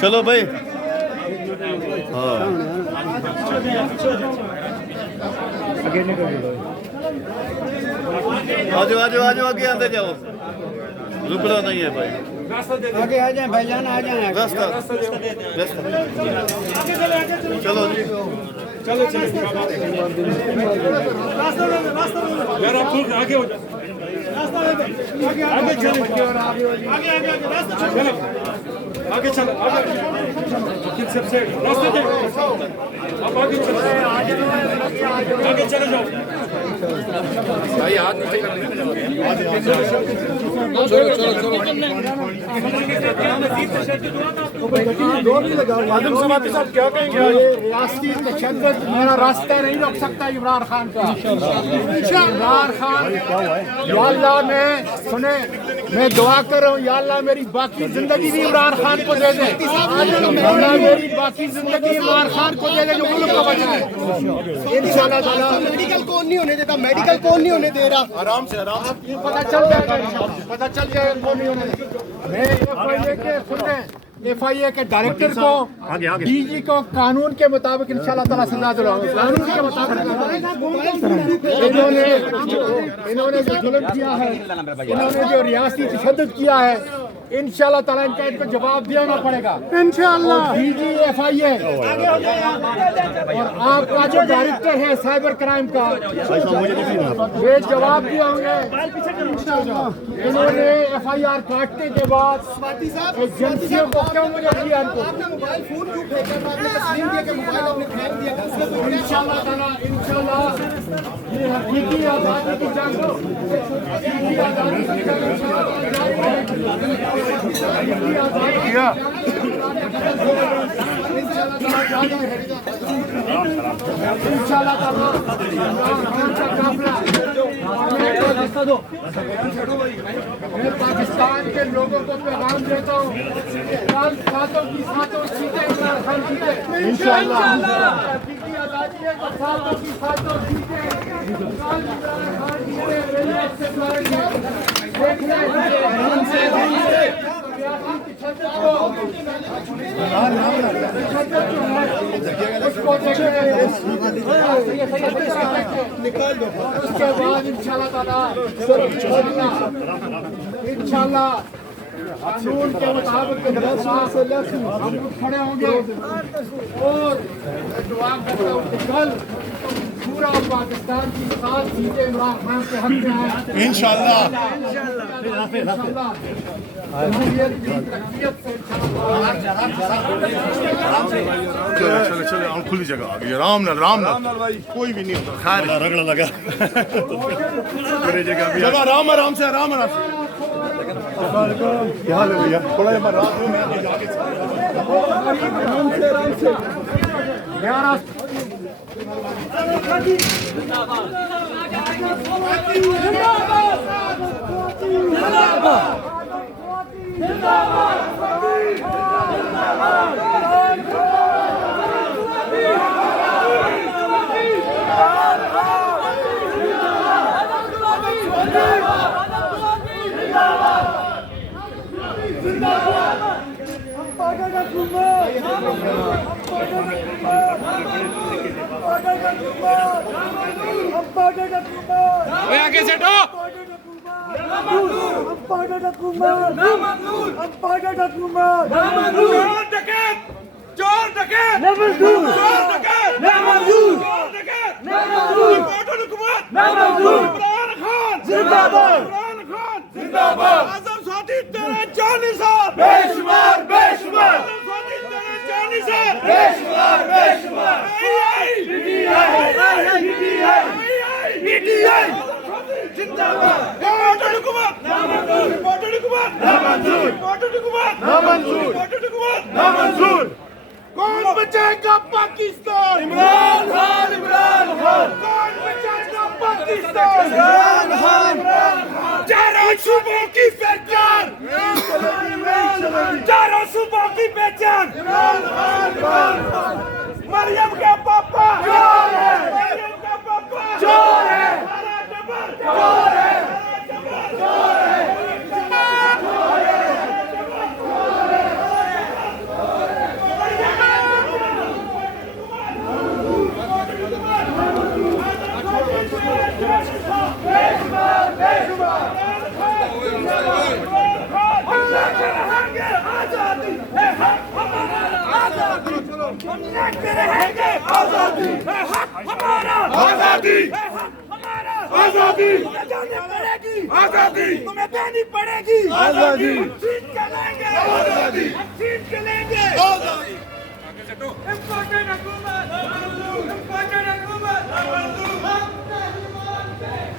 चलो भाई हाँ आजो आजो आजो आगे आते जाओ रुकना नहीं है भाई आगे आ जाए भाईजान आ जाए रास्ता चलो जी चलो चलो यार आप लोग आगे हो जाओ आगे चलो आगे रास्ता चलो आगे चलो वकील साहब से रास्ते दे आप आगे चलो आगे चले जाओ भाई हाथ नीचे कर आदम समाती साहब क्या कहेंगे? रियासती तशद्दुद मेरा रास्ता नहीं रोक सकता इमरान खान का। इमरान खान या अल्लाह मैं सुने मैं दुआ कर रहा हूँ या अल्लाह मेरी बाकी जिंदगी भी इमरान खान को दे दे। अल्लाह मेरी बाकी जिंदगी इमरान खान को दे दे जो मुल्क का बचा है। इंशाअल्लाह ताला मेडिकल कौन नहीं होने देता, मेडिकल कौन नहीं होने दे रहा। आराम से पता चल जाएगा, पता चल जाएगा कौन नहीं होने देता। मैं FIA के सुनने FIA के डायरेक्टर को DG को कानून के मुताबिक इंशाअल्लाह ताला सजा दिलाऊंगा। कानून के मुताबिक इन्होंने जो जुल्म किया है, इन्होंने जो रियासती तशद्दुद किया है, इंशाअल्लाह ताला इनको जवाब देना पड़ेगा इंशाअल्लाह। DG FIA और आपका जो डायरेक्टर है साइबर क्राइम का वे जवाब दिए होंगे। इन्होंने FIR काटने के बाद एजेंसियों को क्यों मुझे दिया इनको? मोबाइल फोन क्यों फेंका? आपने तस्लीम दिया कि मोबाइल आपने फेंक दिया। इंशाअल्लाह ताला इंशाअल्लाह ये हकीकी आज़ादी की जंग हकीकी आज़ादी की जंग इंशाअल्लाह ताला इमरान खान का काफिला मैं पाकिस्तान के लोगों को पैगाम देता हूँ सातों की सातों सीटें इमरान खान जीते इंशाअल्लाह। हकीकी आज़ादी है तो सातों की सातों सीटें इमरान खान जीते। निकाल दो उसके बाद इंशाअल्लाह ताला इंशाअल्लाह कानून के मुताबिक हम खड़े होंगे और दुआ करता हूँ कि कल पूरा पाकिस्तान की 7 सीटें इमरान खान के हक में आए इंशाअल्लाह। चलो चलो हम खुली जगह आ गई। राम नाल भाई कोई भी नहीं होता। खैर रगड़ा लगा पूरी जगह भी आराम आराम से क्या हाल है भैया? थोड़ा रात में जाके आराम से आगे से हटो। चोर डकैत जिंदाबाद। आजम साथी तेरे जानिसार बेशुमार बेशुमार। तेरे जानिसार बेशुमार बेशुमार। जिंदाबाद। हुकूमत ना मंजूर। कौन बचाएगा पाकिस्तान? इमरान खान कौन बचाएगा पाकिस्तान? इमरान खान। चारों सूबों की पहचान, चारों सूबों की पहचान। मरियम का पापा आजादी हमारा आजादी तुम्हें जाने पड़ेगी आजादी तुम्हें देनी पड़ेगी आजादी छीन के लेंगे आजादी छीन के लेंगे आजादी इम्पोर्टेड हुकूमत इम्पोर्टेड हुकूमत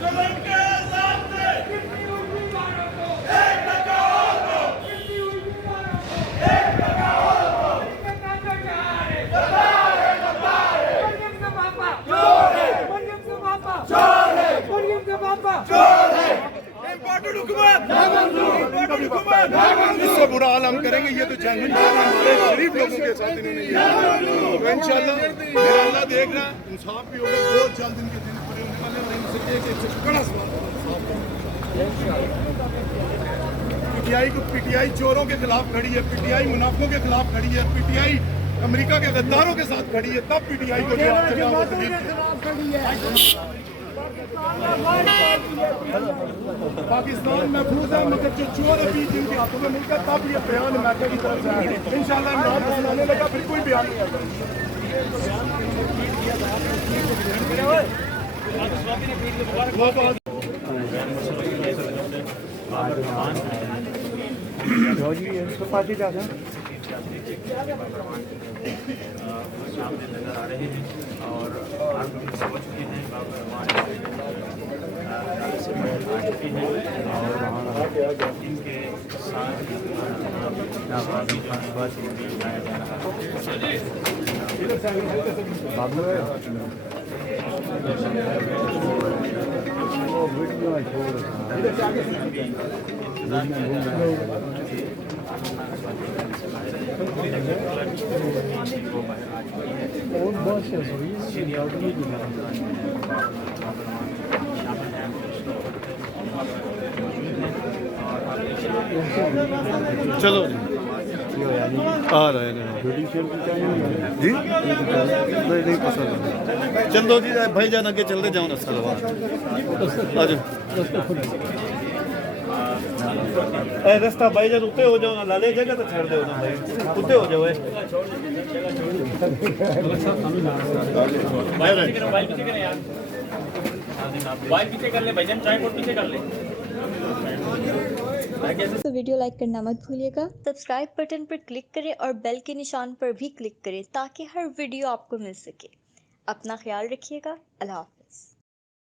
चलन के सामने कितनी उल्टी मारो तो एक टका हो कितनी उल्टी मारो तो एक टका हो कितना टका है मरियम का पापा चोर है मरियम का पापा चोर है मरियम का पापा चोर है इम्पोर्टेड हुकूमत इम्पोर्टेड हुकूमत इससे बुरा हाल हम करेंगे। ये तो जंग हमारे गरीब लोगों के साथ इन्होंने किया तो इंशाल्लाह मेरा अल्लाह देख रहा है, इंसाफ भी होगा। बहुत जल्द इनके दिन पूरे होने वाले हैं और इनसे एक कड़ा सवाल पीटीआई चोरों के खिलाफ खड़ी है, पीटीआई मुनाफों के खिलाफ खड़ी है, पीटीआई अमेरिका के गद्दारों के साथ खड़ी है। तब पीटीआई को पाकिस्तान महफूज है, मगर जो चोर अभी जिनके हाथों में मिलकर तब ये बयान अमेरिका की तरफ से आया। इंशाल्लाह इमरान खान आने लगा फिर कोई बयान नहीं आएगा। सामने नजर आ रहे हैं और आप लोग समझ चुके हैं बाबर रहमान से आ चुके हैं और इनके साथ लाया जा रहा चलो जी आ रहे हैं जी नहीं पसंद चंदो जी भाई जान आगे चलते जाओ ना सलवार आ जाओ रास्ता भाई जान उत्ते हो जाओ ना लाले जगह तो छड़ दो ना भाई उत्ते हो जाओ बाइक पीछे कर ले भाईजान, ट्राइपॉड पीछे कर ले। तो वीडियो लाइक करना मत भूलिएगा, सब्सक्राइब बटन पर क्लिक करें और बेल के निशान पर भी क्लिक करें ताकि हर वीडियो आपको मिल सके। अपना ख्याल रखिएगा। अल्लाह हाफ़िज़।